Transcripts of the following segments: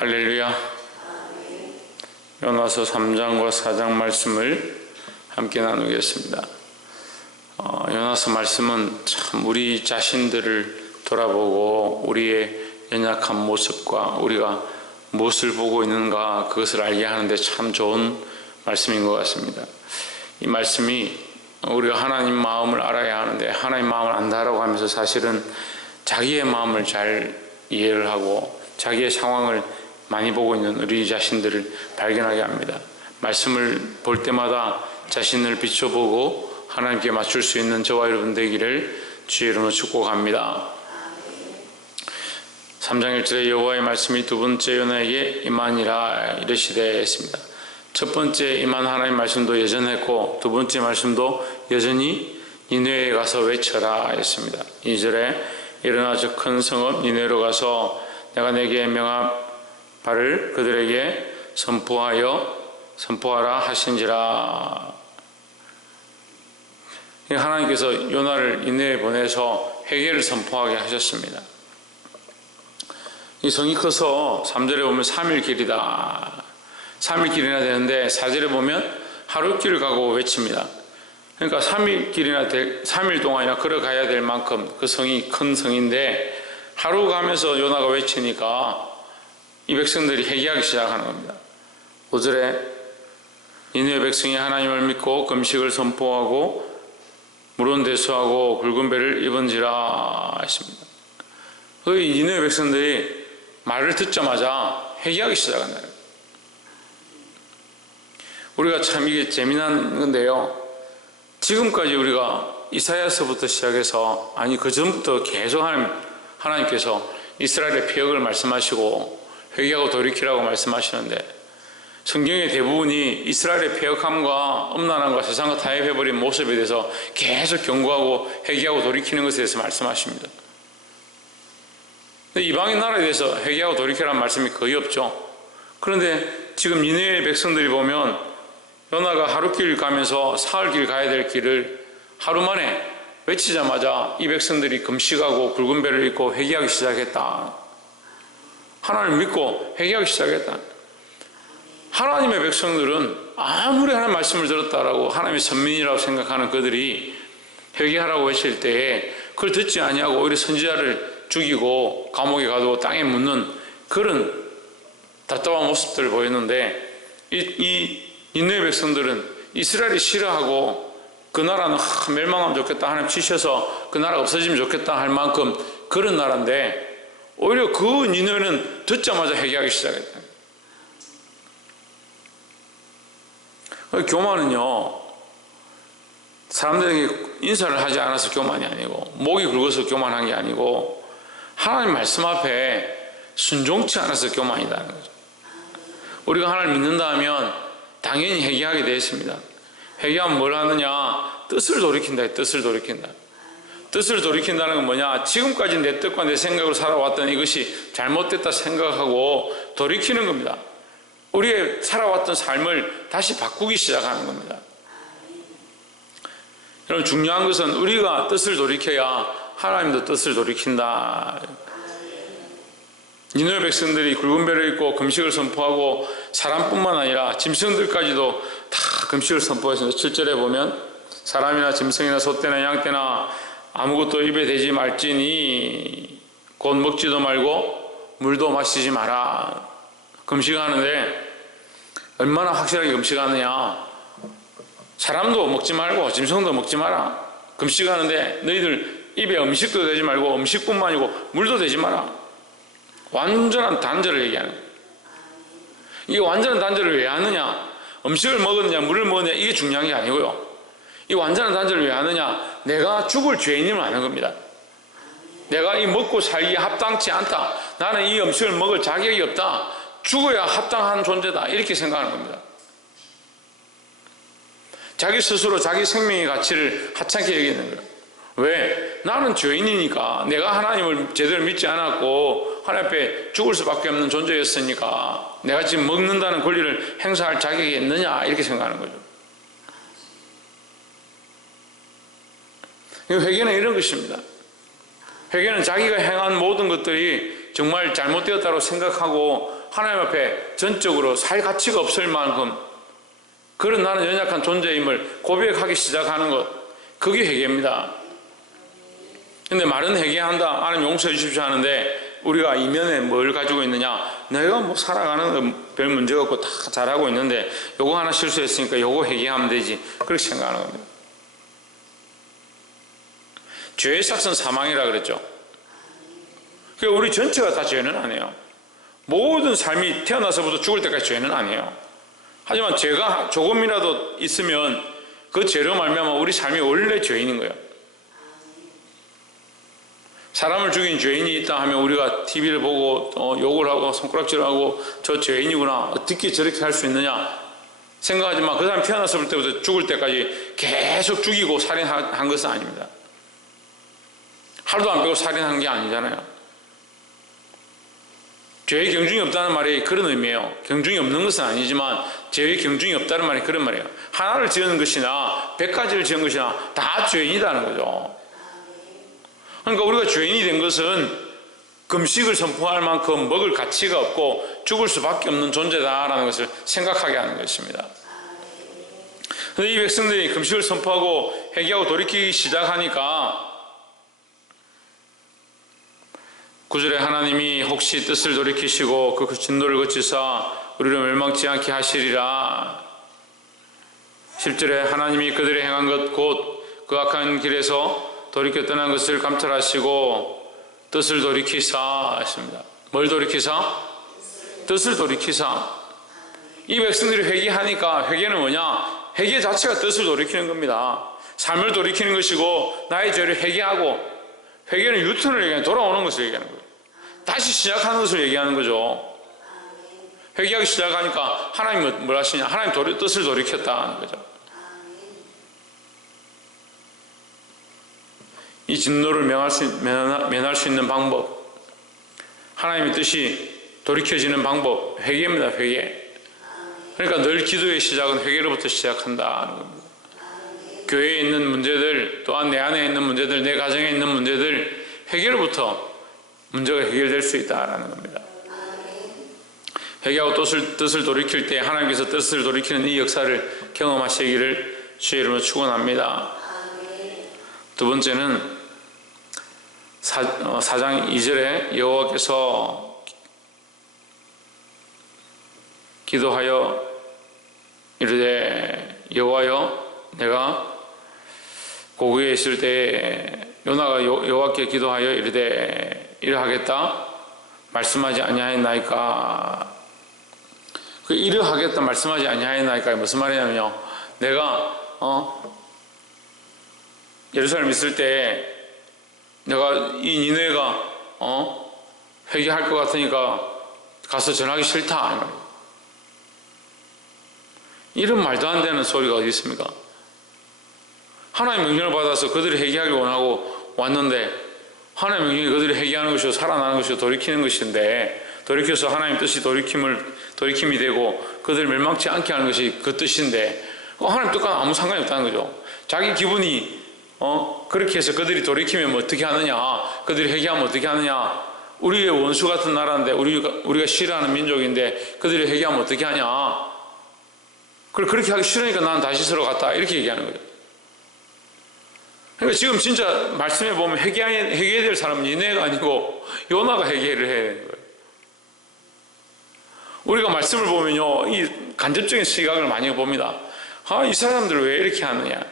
할렐루야. 요나서 3장과 4장 말씀을 함께 나누겠습니다. 요나서 말씀은 참 우리 자신들을 돌아보고 우리의 연약한 모습과 우리가 무엇을 보고 있는가 그것을 알게 하는데 참 좋은 말씀인 것 같습니다. 이 말씀이 우리가 하나님 마음을 알아야 하는데 하나님 마음을 안다라고 하면서 사실은 자기의 마음을 잘 이해를 하고 자기의 상황을 많이 보고 있는 우리 자신들을 발견하게 합니다. 말씀을 볼 때마다 자신을 비춰보고 하나님께 맞출 수 있는 저와 여러분 되기를 주의 이름으로 축복합니다. 3장 1절에 여호와의 말씀이 두 번째 요나에게 임하니라 이르시되 했습니다. 첫 번째 임한 하나님 말씀도 여전했고 두 번째 말씀도 여전히 니느웨에 가서 외쳐라 했습니다. 2절에 일어나 저 큰 성읍 니느웨로 가서 내가 내게 명한 바를 그들에게 선포하라 하신지라. 하나님께서 요나를 니느웨에 보내서 회개를 선포하게 하셨습니다. 이 성이 커서 3절에 보면 3일 길이다. 3일 길이나 되는데 4절에 보면 하루 길을 가고 외칩니다. 그러니까 3일 동안이나 걸어가야 될 만큼 그 성이 큰 성인데 하루 가면서 요나가 외치니까 이 백성들이 회개하기 시작하는 겁니다. 5절에 니느웨 백성이 하나님을 믿고 금식을 선포하고 물은 대수하고 굵은 배를 입은지라 했습니다. 이 니느웨 백성들이 말을 듣자마자 회개하기 시작한다. 우리가 참 이게 재미난 건데요. 지금까지 우리가 이사야서부터 시작해서 그 전부터 계속 하나님께서 이스라엘의 폐역을 말씀하시고 회개하고 돌이키라고 말씀하시는데 성경의 대부분이 이스라엘의 폐역함과 음란함과 세상과 타협해버린 모습에 대해서 계속 경고하고 회개하고 돌이키는 것에 대해서 말씀하십니다. 근데 이방인 나라에 대해서 회개하고 돌이키라는 말씀이 거의 없죠. 그런데 지금 니느웨 백성들이 보면 요나가 하루길 가면서 사흘길 가야 될 길을 하루 만에 외치자마자 이 백성들이 금식하고 굵은 배를 입고 회개하기 시작했다. 하나님을 믿고 회개하기 시작했다. 하나님의 백성들은 아무리 하나님 말씀을 들었다라고 하나님의 선민이라고 생각하는 그들이 회개하라고 외칠 때에 그걸 듣지 아니하고 오히려 선지자를 죽이고 감옥에 가두고 땅에 묻는 그런 답답한 모습들을 보였는데 이 니느웨 백성들은 이스라엘이 싫어하고 그 나라는 멸망하면 좋겠다, 하나님 치셔서 그 나라가 없어지면 좋겠다 할 만큼 그런 나라인데 오히려 그 니느웨는 듣자마자 회개하기 시작했다. 교만은요, 사람들에게 인사를 하지 않아서 교만이 아니고 목이 굵어서 교만한 게 아니고 하나님 말씀 앞에 순종치 않아서 교만이라는 거죠. 우리가 하나님을 믿는다 하면 당연히 회개하게 되어 있습니다. 회개하면 뭘 하느냐? 뜻을 돌이킨다. 뜻을 돌이킨다. 뜻을 돌이킨다는 건 뭐냐? 지금까지 내 뜻과 내 생각으로 살아왔던 이것이 잘못됐다 생각하고 돌이키는 겁니다. 우리의 살아왔던 삶을 다시 바꾸기 시작하는 겁니다. 여러분, 중요한 것은 우리가 뜻을 돌이켜야 하나님도 뜻을 돌이킨다. 니느웨 백성들이 굵은 배를 입고 금식을 선포하고 사람뿐만 아니라 짐승들까지도 다 금식을 선포했습니다. 7절에 보면 사람이나 짐승이나 소떼나 양떼나 아무것도 입에 대지 말지니 곧 먹지도 말고 물도 마시지 마라. 금식하는데 얼마나 확실하게 금식하느냐? 사람도 먹지 말고 짐승도 먹지 마라. 금식하는데 너희들 입에 음식도 대지 말고 음식뿐만 아니고 물도 대지 마라. 완전한 단절을 얘기하는 거예요. 이게 완전한 단절을 왜 하느냐? 음식을 먹었느냐 물을 먹었느냐 이게 중요한 게 아니고요. 이 완전한 단절을 왜 하느냐? 내가 죽을 죄인임을 아는 겁니다. 내가 이 먹고 살기에 합당치 않다. 나는 이 음식을 먹을 자격이 없다. 죽어야 합당한 존재다. 이렇게 생각하는 겁니다. 자기 스스로 자기 생명의 가치를 하찮게 여기는 거예요. 왜? 나는 죄인이니까 내가 하나님을 제대로 믿지 않았고 하나님 앞에 죽을 수밖에 없는 존재였으니까 내가 지금 먹는다는 권리를 행사할 자격이 있느냐 이렇게 생각하는 거죠. 회개는 이런 것입니다. 회개는 자기가 행한 모든 것들이 정말 잘못되었다고 생각하고 하나님 앞에 전적으로 살 가치가 없을 만큼 그런 나는 연약한 존재임을 고백하기 시작하는 것, 그게 회개입니다. 근데 말은 회개한다, 하나님 용서해 주십시오 하는데 우리가 이면에 뭘 가지고 있느냐? 내가 뭐 살아가는 거 별 문제가 없고 다 잘하고 있는데 요거 하나 실수했으니까 요거 회개하면 되지, 그렇게 생각하는 겁니다. 죄의 삭은 사망이라 그랬죠. 그러니까 우리 전체가 다 죄는 아니에요. 모든 삶이 태어나서부터 죽을 때까지 죄는 아니에요. 하지만 죄가 조금이라도 있으면 그 죄로 말미암아 우리 삶이 원래 죄인인 거예요. 사람을 죽인 죄인이 있다 하면 우리가 TV를 보고 욕을 하고 손가락질하고 저 죄인이구나, 어떻게 저렇게 할 수 있느냐 생각하지만 그 사람이 태어났을 때부터 죽을 때까지 계속 죽이고 살인한 것은 아닙니다. 하루도 안 빼고 살인한 게 아니잖아요. 죄의 경중이 없다는 말이 그런 의미예요. 경중이 없는 것은 아니지만 죄의 경중이 없다는 말이 그런 말이에요. 하나를 지은 것이나 100가지를 지은 것이나 다 죄인이라는 거죠. 그러니까 우리가 죄인이 된 것은 금식을 선포할 만큼 먹을 가치가 없고 죽을 수밖에 없는 존재다라는 것을 생각하게 하는 것입니다. 그런데 이 백성들이 금식을 선포하고 회개하고 돌이키기 시작하니까 9절에 하나님이 혹시 뜻을 돌이키시고 그 진노를 거치사 우리를 멸망치 않게 하시리라. 10절에 하나님이 그들의 행한 것 곧 그 악한 길에서 돌이켜 떠난 것을 감찰하시고 뜻을 돌이키사 했습니다. 뭘 돌이키사? 뜻을 돌이키사. 이 백성들이 회개하니까, 회개는 뭐냐? 회개 자체가 뜻을 돌이키는 겁니다. 삶을 돌이키는 것이고 나의 죄를 회개하고, 회개는 유턴을 얘기하는, 돌아오는 것을 얘기하는 거예요. 다시 시작하는 것을 얘기하는 거죠. 회개하기 시작하니까 하나님은 뭘 하시냐? 하나님 뜻을 돌이켰다는 거죠. 이 진노를 면할 수 있는 방법, 하나님의 뜻이 돌이켜지는 방법, 회개입니다. 회개. 그러니까 늘 기도의 시작은 회개로부터 시작한다는 겁니다. 교회에 있는 문제들, 또한 내 안에 있는 문제들, 내 가정에 있는 문제들, 회개로부터 문제가 해결될 수 있다는 겁니다. 회개하고 뜻을 돌이킬 때 하나님께서 뜻을 돌이키는 이 역사를 경험하시기를 주의 이름으로 축원합니다. 두 번째는 4장 2절에 여호와께서 기도하여 이르되, 여호와여, 내가 고국에 있을 때 요나가 여호와께 기도하여 이르되 이러하겠다 말씀하지 아니하였나이까. 그 이러하겠다 말씀하지 아니하였나이까 무슨 말이냐면요, 내가 예루살렘 있을 때 내가 이 니느웨가 회개할 것 같으니까 가서 전하기 싫다, 이런 말도 안 되는 소리가 어디 있습니까? 하나님의 명령을 받아서 그들이 회개하길 원하고 왔는데, 하나님의 명령이 그들이 회개하는 것이고 살아나는 것이고 돌이키는 것인데, 돌이켜서 하나님 뜻이 돌이킴이 되고 그들을 멸망치 않게 하는 것이 그 뜻인데, 하나님 뜻과는 아무 상관이 없다는 거죠. 자기 기분이 그렇게 해서 그들이 돌이키면 뭐 어떻게 하느냐, 그들이 회개하면 어떻게 하느냐, 우리의 원수 같은 나라인데, 우리가 싫어하는 민족인데 그들이 회개하면 어떻게 하냐, 그렇게 하기 싫으니까 나는 다시스로 갔다, 이렇게 얘기하는 거예요. 그러니까 지금 진짜 말씀해 보면 회개해야 될 사람은 니네가 아니고 요나가 회개를 해야 되는 거예요. 우리가 말씀을 보면요, 이 간접적인 시각을 많이 봅니다. 이 사람들 왜 이렇게 하느냐,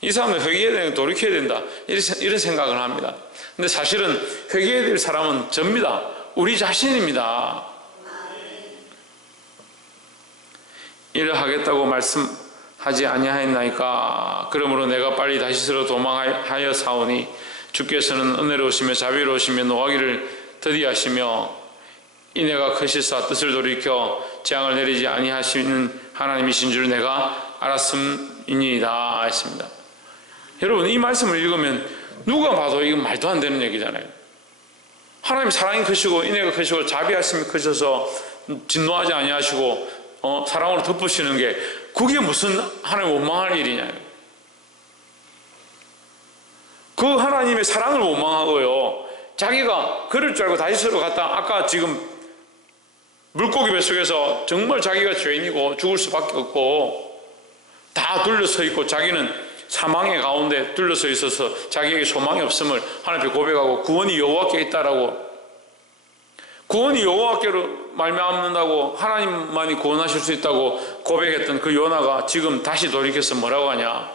이 사람은 회개해야 되는, 돌이켜야 된다, 이런 생각을 합니다. 근데 사실은 회개해야 될 사람은 접니다. 우리 자신입니다. 이러하겠다고 말씀하지 아니하였나이까. 그러므로 내가 빨리 다시스로 도망하여 사오니 주께서는 은혜로우시며 자비로우시며 노하기를 더디하시며 이내가 크시사 뜻을 돌이켜 재앙을 내리지 아니하시는 하나님이신 줄 내가 알았음이니이다 했습니다. 여러분, 이 말씀을 읽으면 누가 봐도 이건 말도 안 되는 얘기잖아요. 하나님 사랑이 크시고 인애가 크시고 자비하심이 크셔서 진노하지 아니하시고 사랑으로 덮으시는 게, 그게 무슨 하나님 원망할 일이냐. 그 하나님의 사랑을 원망하고요, 자기가 그럴 줄 알고 다시스로 갔다, 아까 지금 물고기 뱃속에서 정말 자기가 죄인이고 죽을 수밖에 없고 다 둘러서 있고 자기는 사망의 가운데 둘러서 있어서 자기에게 소망이 없음을 하나님 앞에 고백하고 구원이 여호와께 있다라고, 구원이 여호와께로 말미암는다고 하나님만이 구원하실 수 있다고 고백했던 그 요나가 지금 다시 돌이켜서 뭐라고 하냐,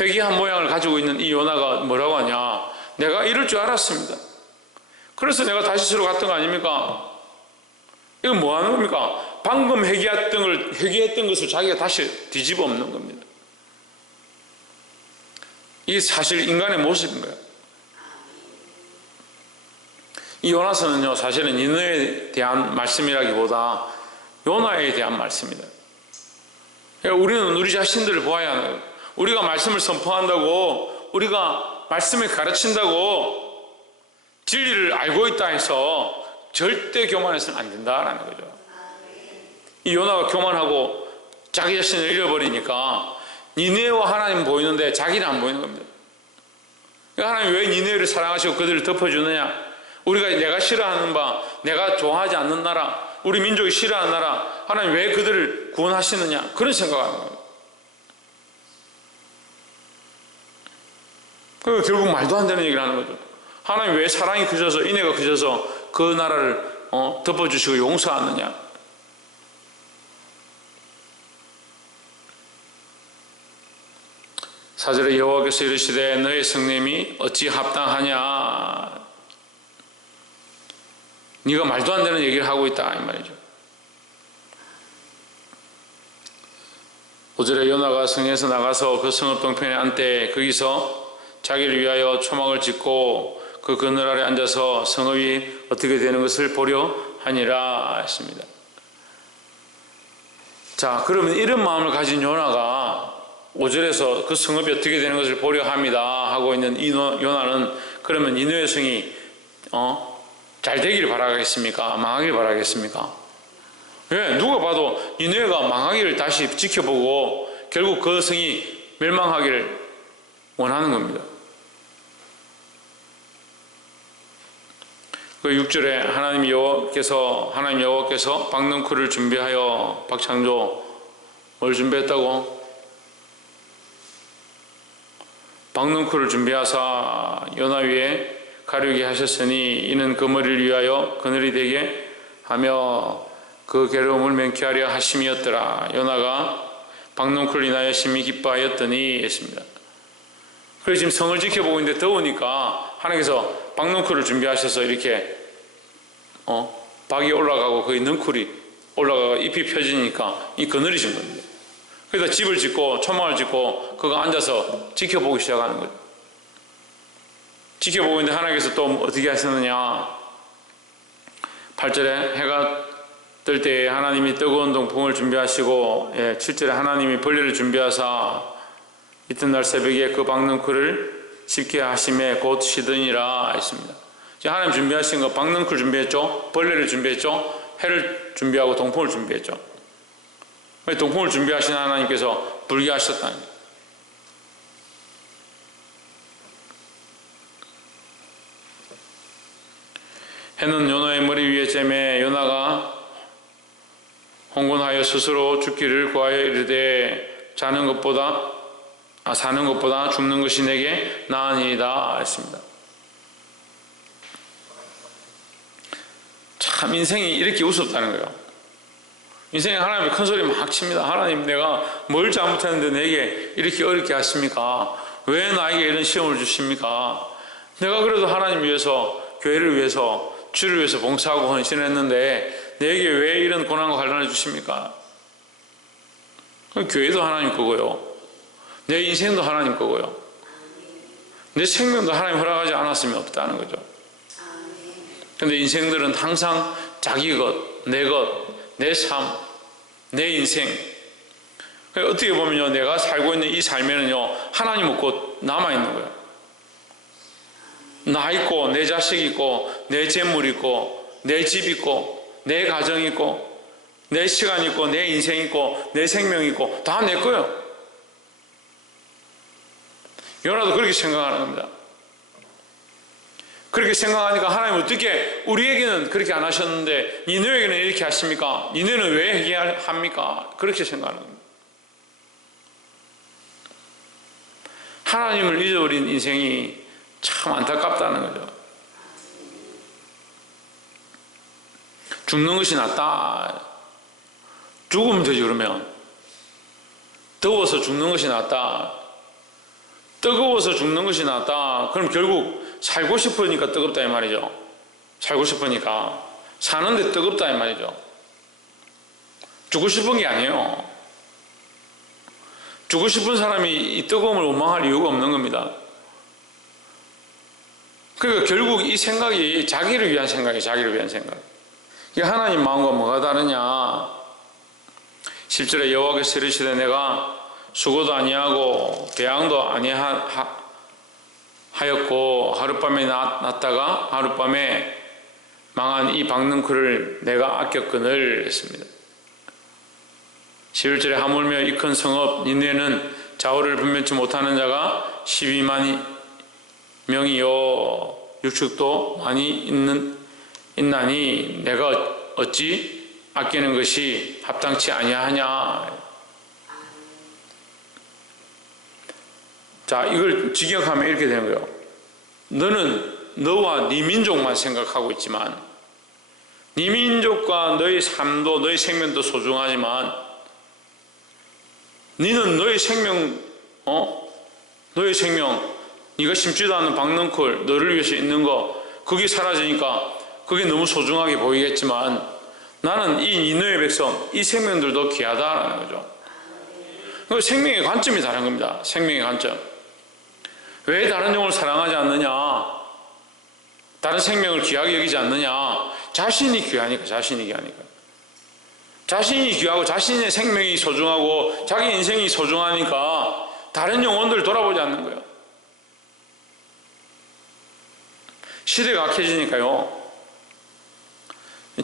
회개한 모양을 가지고 있는 이 요나가 뭐라고 하냐, 내가 이럴 줄 알았습니다. 그래서 내가 다시스로 갔던 거 아닙니까? 이건 뭐 하는 겁니까? 방금 회개했던 것을 자기가 다시 뒤집어 엎는 겁니다. 이게 사실 인간의 모습인 거예요. 이 요나서는요, 사실은 니느웨에 대한 말씀이라기보다 요나에 대한 말씀입니다. 그러니까 우리는 우리 자신들을 보아야 하는 거예요. 우리가 말씀을 선포한다고, 우리가 말씀을 가르친다고 진리를 알고 있다 해서 절대 교만해서는 안 된다라는 거죠. 이 요나가 교만하고 자기 자신을 잃어버리니까 니느웨와 하나님 보이는데 자기는 안 보이는 겁니다. 그러니까 하나님 왜 니느웨를 사랑하시고 그들을 덮어주느냐? 우리가 내가 싫어하는 바, 내가 좋아하지 않는 나라, 우리 민족이 싫어하는 나라, 하나님 왜 그들을 구원하시느냐? 그런 생각하는 거예요. 그리고 결국 말도 안 되는 얘기를 하는 거죠. 하나님 왜 사랑이 크셔서, 인애가 크셔서 그 나라를 덮어주시고 용서하느냐? 사절에 여호와께서 이르시되 너의 성냄이 어찌 합당하냐? 네가 말도 안 되는 얘기를 하고 있다 이 말이죠. 5절에 요나가 성에서 나가서 그 성읍 동편에 앉되 거기서 자기를 위하여 초막을 짓고 그 그늘 아래 앉아서 성읍이 어떻게 되는 것을 보려 하니라 했습니다. 자, 그러면 이런 마음을 가진 요나가 5절에서 그 성읍이 어떻게 되는 것을 보려 합니다 하고 있는 이 요나는 그러면 니느웨 성이 잘 되기를 바라겠습니까? 망하기를 바라겠습니까? 왜? 누가 봐도 니느웨가 망하기를 다시 지켜보고 결국 그 성이 멸망하기를 원하는 겁니다. 그 6절에 하나님 여호와께서 박넝쿨을 준비하여, 박창조 뭘 준비했다고? 박넝쿨을 준비하사 요나 위에 가르게 하셨으니 이는 그 머리를 위하여 그늘이 되게 하며 그 괴로움을 면케하려 하심이었더라. 요나가 박넝쿨 인하여 심히 기뻐하였더니 했습니다. 그래서 지금 성을 지켜보고 있는데 더우니까 하나님께서 박넝쿨을 준비하셔서 이렇게 박이 올라가고 거기 넝쿨이 올라가고 잎이 펴지니까 이 그늘이신 겁니다. 그래서 집을 짓고 초막을 짓고 그거 앉아서 지켜보기 시작하는 거죠. 지켜보고 있는데 하나님께서 또 어떻게 하셨느냐? 8절에 해가 뜰 때에 하나님이 뜨거운 동풍을 준비하시고 7절에 하나님이 벌레를 준비하사 이튿날 새벽에 그 박넝쿨을 씹게 하심에 곧 시드니라 했습니다. 하나님 준비하신 거 박넝쿨 준비했죠? 벌레를 준비했죠? 해를 준비하고 동풍을 준비했죠? 동풍을 준비하신 하나님께서 불게 하셨다는 거예요. 해는 요나의 머리 위에 쬐매 요나가 홍곤하여 스스로 죽기를 구하여 이르되 사는 것보다 죽는 것이 내게 나으니이다 했습니다. 참 인생이 이렇게 우습다는 거예요. 인생에 하나님이 큰 소리 막 칩니다. 하나님 내가 뭘 잘못했는데 내게 이렇게 어렵게 하십니까? 왜 나에게 이런 시험을 주십니까? 내가 그래도 하나님 위해서, 교회를 위해서, 주를 위해서 봉사하고 헌신을 했는데 내게 왜 이런 고난과 환난을 주십니까? 교회도 하나님 거고요, 내 인생도 하나님 거고요, 내 생명도 하나님 허락하지 않았으면 없다는 거죠. 그런데 인생들은 항상 자기 것, 내 삶, 내 인생. 어떻게 보면요, 내가 살고 있는 이 삶에는요, 하나님 없고 남아있는 거예요. 나 있고, 내 자식 있고, 내 재물 있고, 내 집 있고, 내 가정 있고, 내 시간 있고, 내 인생 있고, 내 생명 있고, 다 내 거예요. 요나도 그렇게 생각하는 겁니다. 그렇게 생각하니까 하나님 어떻게 우리에게는 그렇게 안 하셨는데 니느웨에게는 이렇게 하십니까? 니느웨는 왜 회개합니까? 그렇게 생각하는 겁니다. 하나님을 잊어버린 인생이 참 안타깝다는 거죠. 죽는 것이 낫다. 죽으면 되지 그러면. 더워서 죽는 것이 낫다. 뜨거워서 죽는 것이 낫다. 그럼 결국 살고 싶으니까 뜨겁다 이 말이죠. 살고 싶으니까. 사는데 뜨겁다 이 말이죠. 죽고 싶은 게 아니에요. 죽고 싶은 사람이 이 뜨거움을 원망할 이유가 없는 겁니다. 그러니까 결국 이 생각이 자기를 위한 생각이에요. 자기를 위한 생각. 이게 하나님 마음과 뭐가 다르냐. 10절에 여호와께서 이르시되 내가 수고도 아니하고 배양도 아니하였고 하룻밤에 났다가 하룻밤에 망한 이 박능쿨을 내가 아꼈거늘 했습니다. 11절에 하물며 이 큰 성읍 니느웨는 좌우를 분별치 못하는 자가 12만 명이요 육축도 많이 있나니 내가 어찌 아끼는 것이 합당치 아니하냐. 자, 이걸 직역하면 이렇게 되는 거예요. 너는 너와 네 민족만 생각하고 있지만 네 민족과 너의 삶도 너의 생명도 소중하지만 너는 너의 생명 네가 심지도 않은 박능쿨 너를 위해서 있는 거 그게 사라지니까 그게 너무 소중하게 보이겠지만 나는 이 니느웨 백성 이 생명들도 귀하다라는 거죠. 그 생명의 관점이 다른 겁니다. 생명의 관점. 왜 다른 영을 사랑하지 않느냐? 다른 생명을 귀하게 여기지 않느냐? 자신이 귀하니까. 자신이 귀하고 자신의 생명이 소중하고 자기 인생이 소중하니까 다른 영혼들을 돌아보지 않는 거예요. 시대가 악해지니까요.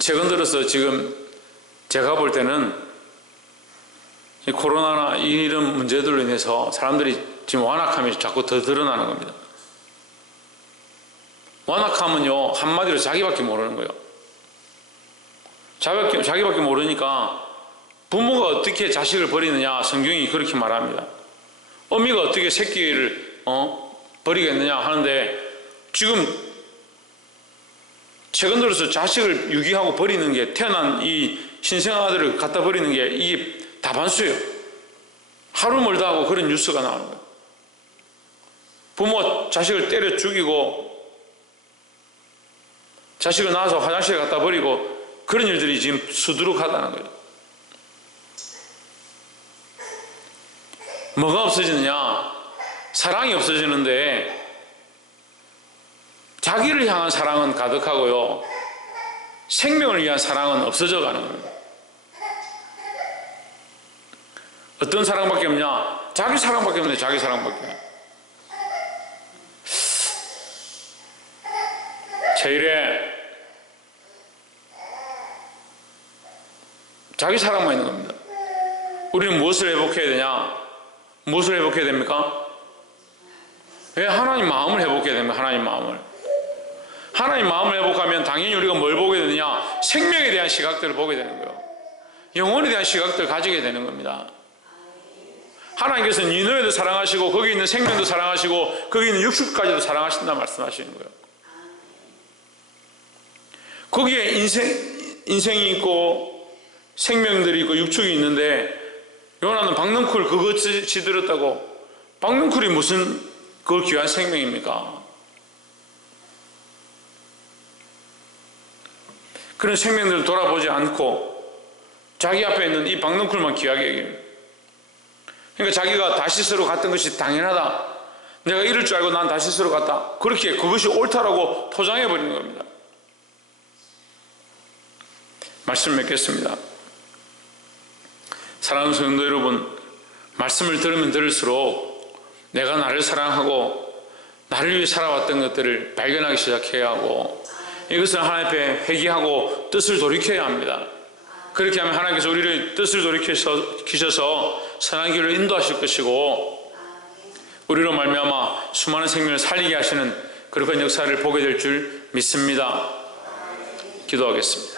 최근 들어서 지금 제가 볼 때는 코로나나 이런 문제들로 인해서 사람들이 지금 완악함이 자꾸 더 드러나는 겁니다. 완악함은요, 한마디로 자기밖에 모르는 거예요. 자기밖에 모르니까 부모가 어떻게 자식을 버리느냐, 성경이 그렇게 말합니다. 어미가 어떻게 새끼를 버리겠느냐 하는데 지금 최근 들어서 자식을 유기하고 버리는 게 태어난 이 신생아들을 갖다 버리는 게 이게 다반수예요. 하루 멀다 하고 그런 뉴스가 나오는 거예요. 부모가 자식을 때려 죽이고 자식을 낳아서 화장실에 갖다 버리고 그런 일들이 지금 수두룩하다는 거예요. 뭐가 없어지느냐? 사랑이 없어지는데 자기를 향한 사랑은 가득하고요. 생명을 위한 사랑은 없어져 가는 겁니다. 어떤 사랑밖에 없냐? 자기 사랑밖에 없네. 자기 사랑밖에. 제1에 자기 사랑만 있는 겁니다. 우리는 무엇을 회복해야 되냐? 무엇을 회복해야 됩니까? 왜 하나님 마음을 회복해야 됩니까? 하나님 마음을. 하나님 마음을 회복하면 당연히 우리가 뭘 보게 되느냐? 생명에 대한 시각들을 보게 되는 거예요. 영혼에 대한 시각들을 가지게 되는 겁니다. 하나님께서는 니느웨도 사랑하시고 거기 있는 생명도 사랑하시고 거기 있는 육축까지도 사랑하신다 말씀하시는 거예요. 거기에 인생이 있고 생명들이 있고 육축이 있는데 요나는 박능쿨 그거 지들었다고. 박능쿨이 무슨 그걸 귀한 생명입니까? 그런 생명들을 돌아보지 않고 자기 앞에 있는 이 박능쿨만 귀하게 여깁니다. 그러니까 자기가 다시스로 갔던 것이 당연하다. 내가 이럴 줄 알고 난 다시스로 갔다. 그렇게 그것이 옳다라고 포장해버리는 겁니다. 말씀 맺겠습니다. 사랑하는 성도 여러분, 말씀을 들으면 들을수록 내가 나를 사랑하고 나를 위해 살아왔던 것들을 발견하기 시작해야 하고 이것을 하나님 앞에 회개하고 뜻을 돌이켜야 합니다. 그렇게 하면 하나님께서 우리를 뜻을 돌이키셔서 선한 길로 인도하실 것이고 우리로 말미암아 수많은 생명을 살리게 하시는 그런 역사를 보게 될 줄 믿습니다. 기도하겠습니다.